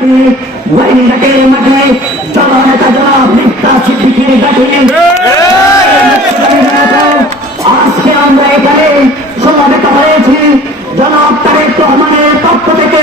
থাকবে ওয়াইন ঘাটের মাঠে জননেতা জনাব মিথ্যা সিদ্দিকির ঘাটে আজকে আমরা এখানে সমাবেত হয়েছি জনাব তারেক রহমানের পক্ষ থেকে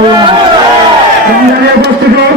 রহমতুল্লাহ উপস্থিত